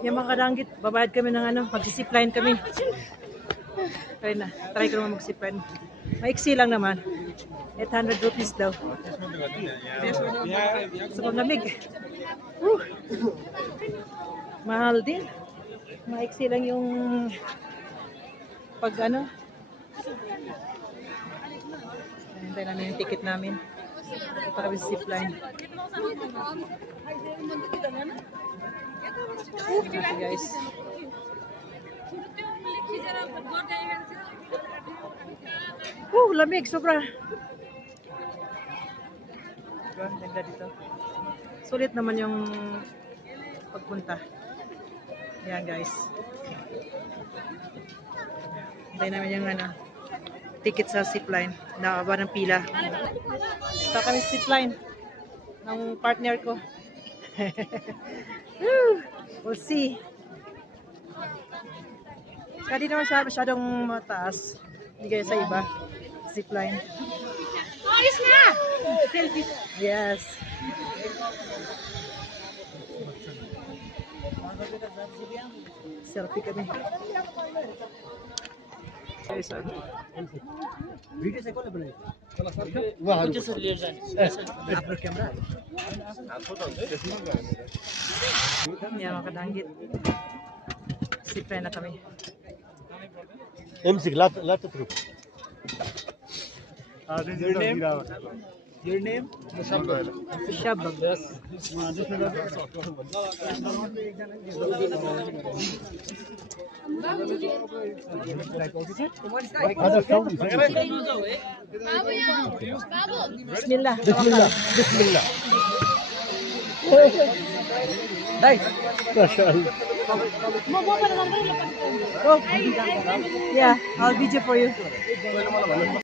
Yung mga kadanggit, babayad kami ng ano, mag-zipline kami. Try na, try ko naman mag-zipline. Maiksi lang naman. 800 rupees daw. Sobrang lamig. Mahal din. Maiksi lang yung pag ano. Hintay namin yung ticket namin. Ito kami sa zipline. Okay guys. Lamig sobra. Ganda dito. Sulit naman yung pagpunta. Yan guys. Hintay namin yung ano, ticket sa zipline. Nakaba ng pila. Ito kami sa zipline ng partner ko. We'll see. Kaya di naman siya masyadong mataas. Hindi kaya sa iba. Zipline. Ayos na! Selfie. Yes. Selfie kami. Video से कौन बने कुछ सर ले जाए आपका camera Yan mga kadanggit. Zipline na kami. امسك لا تترك your name Shabag. Bismillah. bismillah Day. masyaallah Oh. Yeah, I'll video for you.